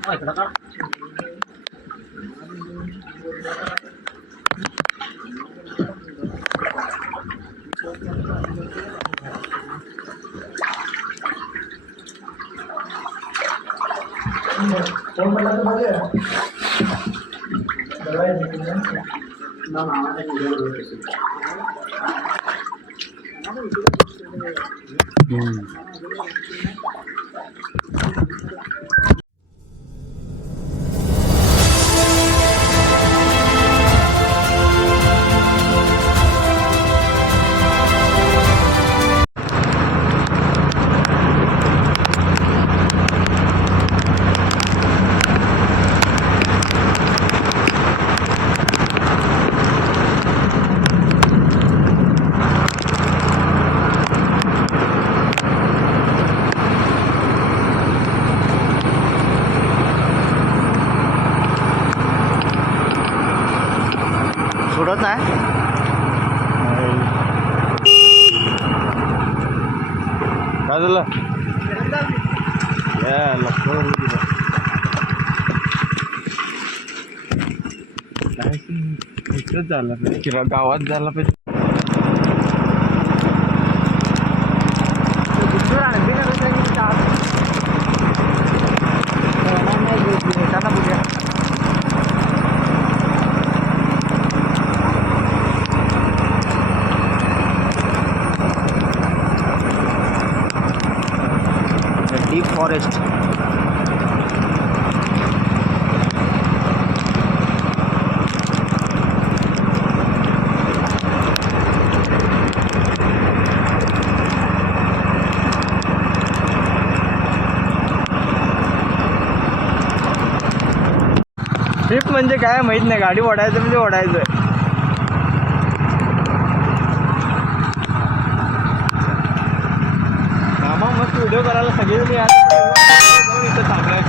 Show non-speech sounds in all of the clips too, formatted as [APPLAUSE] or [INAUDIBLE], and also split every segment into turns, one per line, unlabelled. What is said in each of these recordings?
सोडत नाही
काय झालं या आहे? काय इकडंच झालं पाहिजे. किंवा गावात झाला पाहिजे. काय माहीत नाही गाडी ओढायचं म्हणजे ओढायचं. मामा मस्त व्हिडिओ करायला सगळेजण या इथं काय?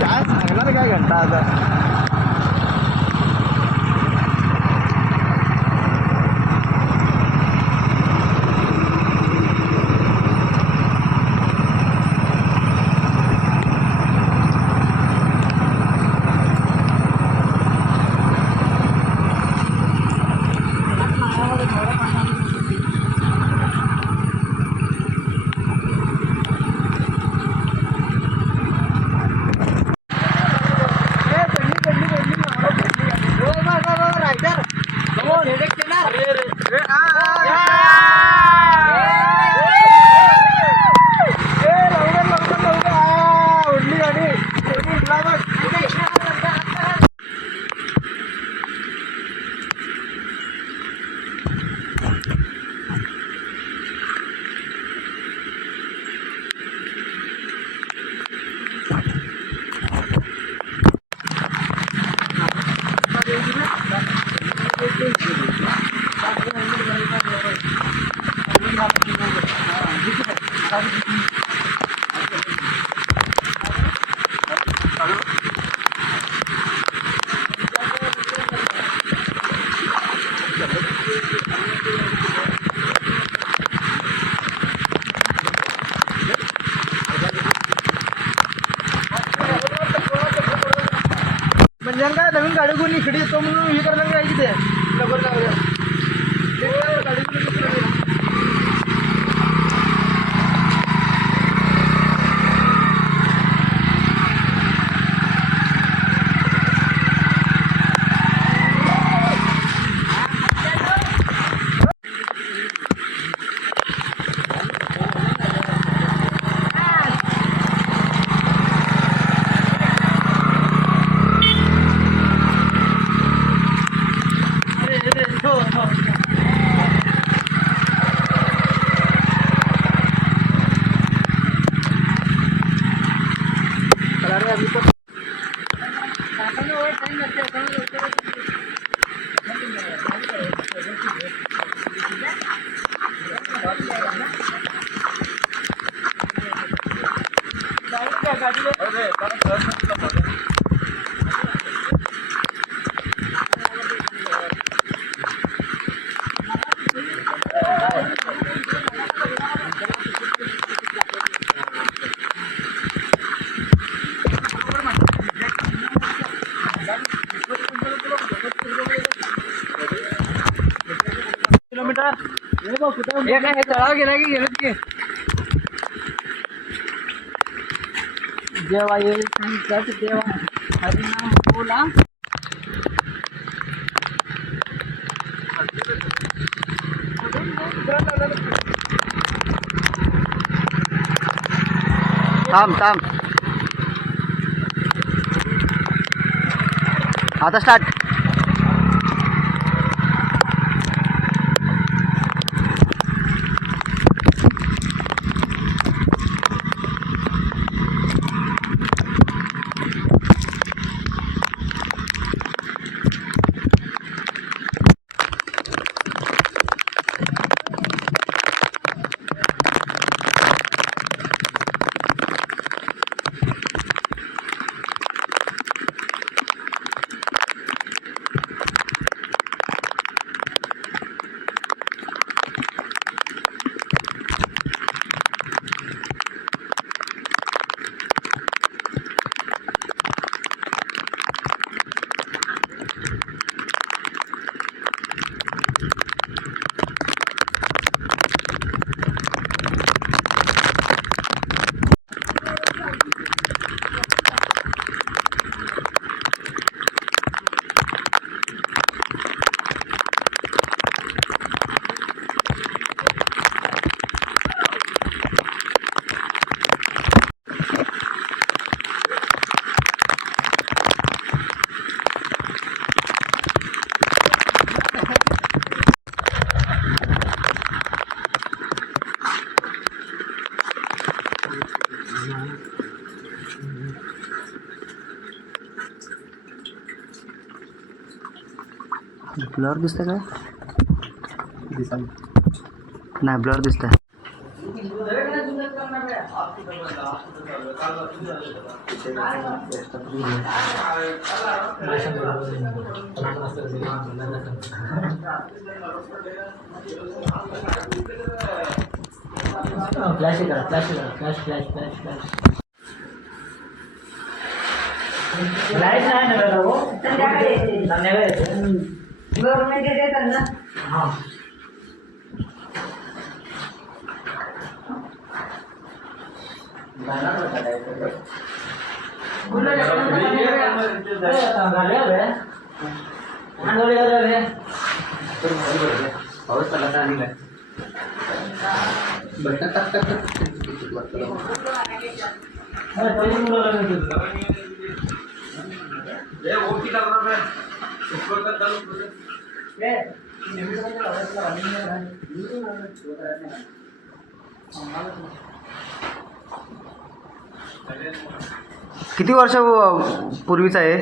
काय सांगणार काय घंटा आता? काय नवीन गाडी कोणी इकडे येतो म्हणून
kilometer. Ya kan lagi lagi. जेव्हा येईल संकट तेव्हा हरिनाम बोला.
थांब थांब. आता स्टार्ट ब्लर दिसतं काय नाही ब्लर दिसतंय.
फ्लॅश करा फ्लॅश करा flash flash flash flash light नाही ना? हो।
संध्याकाळी येते.
संध्याकाळी येते.
गव्हर्नमेंट देतात ना
हा।
किती वर्ष पूर्वीचं आहे?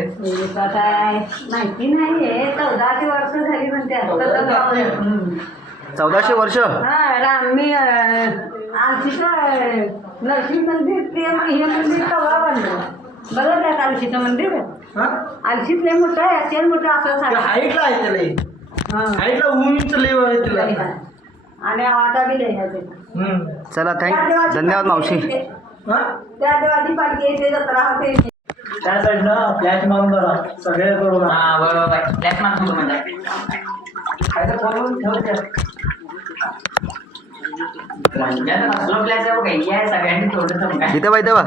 काय माहिती नाहीये. चौदाची वर्ष झाली म्हणते
चौदाशे वर्ष.
हा राम मी आलशीचं नरसिंह मंदिर ते हे मंदिर कवा बनलं. बघा त्यात आलशीचं मंदिर? आलशीत लय मोठं आहे ते मोठं असं सांग
हाईटला आहे त्याला
हा.
उंच लेव आहे
आणि वाटा बी लय आहे त्याचा.
हम्म.
चला
त्या
थँक
देवाची
धन्यवाद
पालखी
मावशी.
येते.
हा?
त्या देवाची पालखी येते जत्रा होते.
त्या साईडनं फ्लॅश मारून जरा सगळे बरोबर
हा बरोबर. फ्लॅट मारतो म्हणजे
काय तर करून ठेवते
कसलं फ्लॅट आहे बघा आहे सगळ्यांनी थोडंसं काय?
इथं बा इथं बा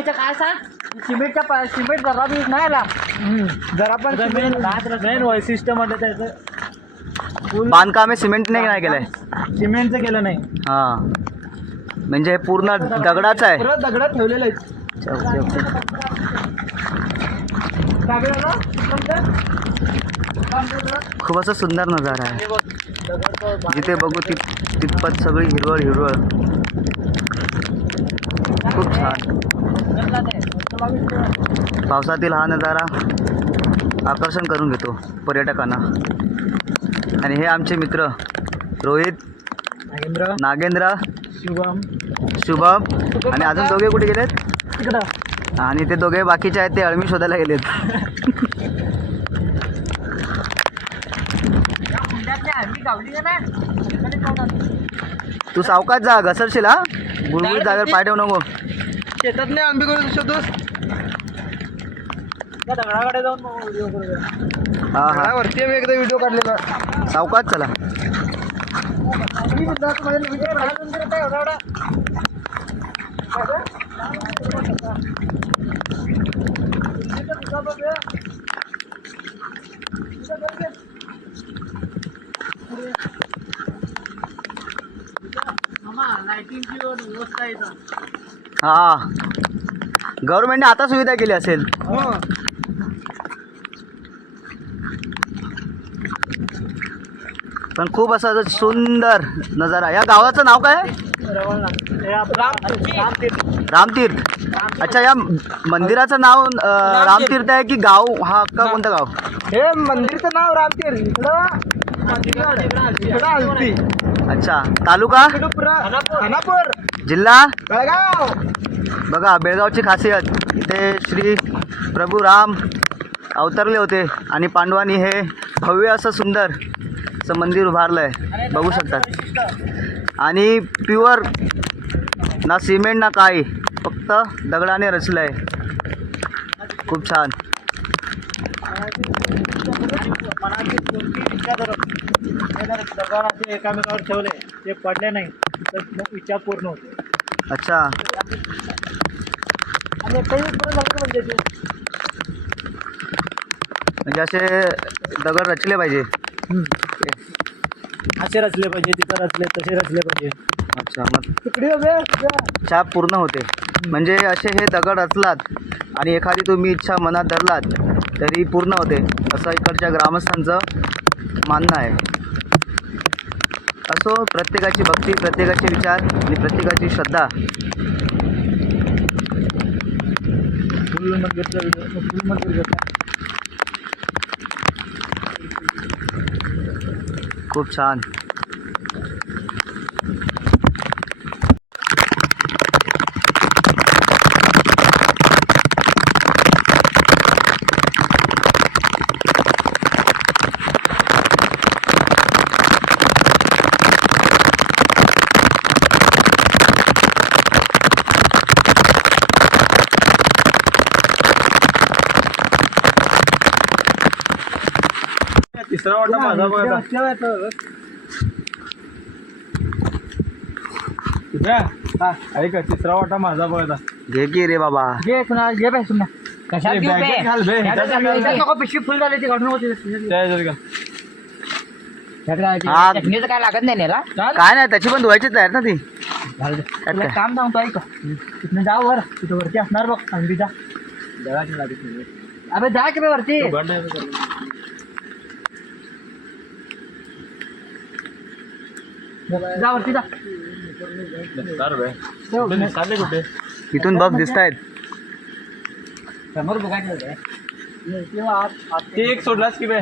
याचं काय सांग सिमेंटच्या पा सिमेंट जरा बी नाही आला. जरा पण मेन वैशिष्ट्य म्हटलं त्याचं
बांधकाम हे सिमेंटने नाही केलंय.
सिमेंटचं केलं नाही.
हा. म्हणजे हे पूर्ण दगडाचं आहे.
पुरं दगडात ठेवलेलं आहे.
Okay okay. खूप असं सुंदर नजारा आहे. जिथे बघू ति तितपत सगळी हिरवळ हिरवळ. खूप छान. पावसातील हा नजारा आकर्षण करून घेतो पर्यटकांना. आणि हे आमचे मित्र रोहित
नागेंद्र
नागेंद्र
शुभम.
शुभम आणि अजून दोघे कुठे गेलेत?
तिकडं
आणि ते दोघे बाकीचे आहेत ते अळमी शोधायला गेलेत. तू सावकाश जा घसरशील हा? गुळगुळीत जागेवर पाय ठेवू नको.
शेतातले आंबे करू त्या दगडाकडे जाऊन व्हिडिओ करू
हा हा.
वरती मी एकदा व्हिडिओ काढलेला.
सावकाश चला.
मी सुद्धा तुम्हाला व्हिडिओ काढून दिला काय एवढा एवढा लाईटिंगची व्यवस्था आहे इथं.
हा. गव्हर्नमेंटने आता सुविधा केली असेल. पण खूप असा सुंदर नजारा. या गावाचं नाव काय?
हे रामतीर्थ.
रामतीर्थ अच्छा या मंदिराचं नाव रामतीर्थ आहे की गाव? हा का कोणतं गाव?
हे मंदिरचं नाव रामतीर्थ. इकडं इकडं हलती
अच्छा तालुका?
खानापूर.
जिल्हा?
बेळगाव.
बघा बेळगावची खासियत. इथे श्री प्रभू राम अवतरले होते आणि पांडवांनी हे भव्य असं सुंदर असं मंदिर उभारलं आहे बघू शकतात. आणि प्युअर ना सिमेंट ना काय फक्त दगडाने रचलं आहे खूप छान.
जर दगडाचे एकामेकावर ठेवले ते पडले नाही तर मग इच्छा पूर्ण होते.
अच्छा.
आणि एकही पूर्ण झालं म्हणजे ते?
म्हणजे असे दगड रचले पाहिजे.
असे रचले पाहिजे तिथं रचले तसे रचले पाहिजे.
अच्छा मग
तिकडे उभे
इच्छा पूर्ण होते. म्हणजे असे हे दगड रचलात आणि एखादी तुम्ही इच्छा मनात धरलात तरी पूर्ण होते. असं इकडच्या ग्रामस्थांचं मानणं आहे. असो प्रत्येका भक्ति प्रत्येका विचार प्रत्येका श्रद्धा. खूप छान.
तिसरा वाटा माझा बघा ऐक तिसरा वाटा माझा बघा
घे की रे बाबा.
घे कुणा घे पाहिजे पुन्हा कशात घेऊ
बॅगेत
बे?
घाल बे.
ह्याच्यात घाल बे. नको, पिशवी फुल झाली ती काढून होती
हा.
चटणीचं काय लागत नाही
काय नाही त्याची पण धुवायचीच आहे ना ती.
तुला? काम सांगतो ऐक. तिथनं जा वर. तिथं वरती असणार बघ अंडी जा अबे जा की बे वरती. जा. वरती जा
कुठे?
इथून बघ दिसत आहेत
समोर बघायचं ते एक सोडलास की बे?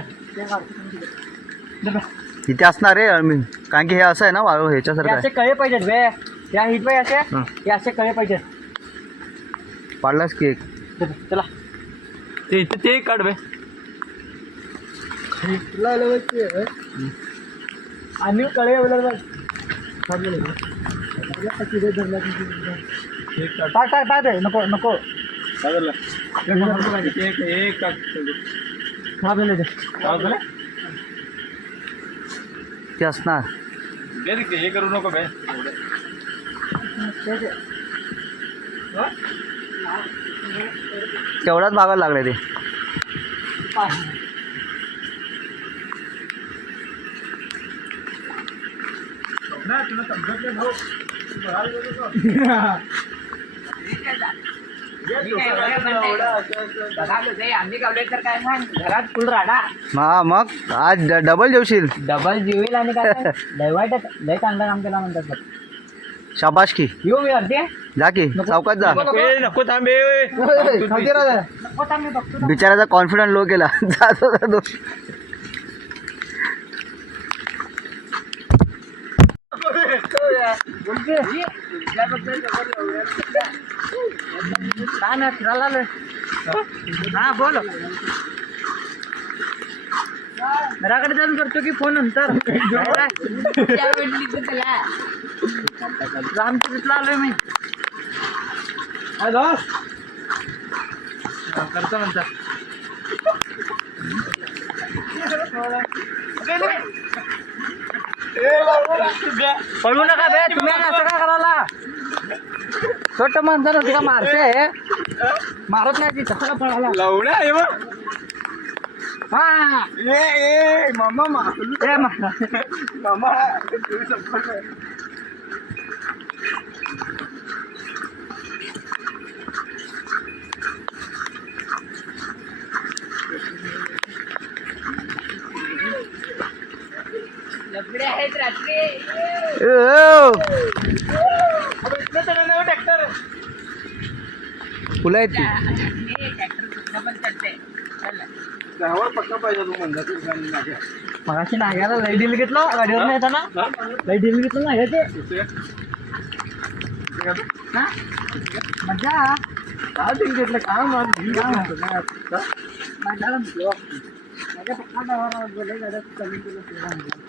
इथे असणार रे मी कारण की हे असं आहे ना वाळू ह्याच्यासारखं
असे
आहे.
कळे पाहिजेत बे. या हिट बाई असे
हं.
हे असे कळे पाहिजेत.
पाडलास की एक?
चल,
ते ते काढ बे.
आणि कळे अवेलेबल टाक टाक टाक दे नको नको. बोले दे
ते. असणार.
हे करू नको बे.
तेवढाच भागायला लागले ते
आम्ही गावले तर काय सांग घरात फुल राडा.
हा मग? आज डबल जेवशील?
डबल जीवेल आणि काय? लय वाईट. लय चांगलं काम केला म्हणतात.
शाबाश की.
येऊ मी वरती.
जा की सावकाश जा.
नको थांबे
बिचाराचा कॉन्फिडन्स लो केला. [LAUGHS] जातो
काय नाही फिरायला हा बोल. घराकडे जाऊन करतो की फोन नंतर रामचरितला आलोय मी हॅलो करतो नंतर पळू नका बे तुम्ही असं का करायला छोट माणसानं तिला मारते मारत नाही ती कसं का पळाला
लावण्या आहे बघ
हा
ए ए मामा मा
ए मा-
मामा
ओ, फुलं आहेत ती?
म्हणता नाग्या.
मगाशी नाग्याला लई डील घेतलं गाडीवर नाही येताना. लई घेतलं ना? हा? मजा.
काय घेतलं? काय मार
माझ्याला म्हटलं, माझ्या पप्पा ड्रायव्हर बोलले गाड्या चालून.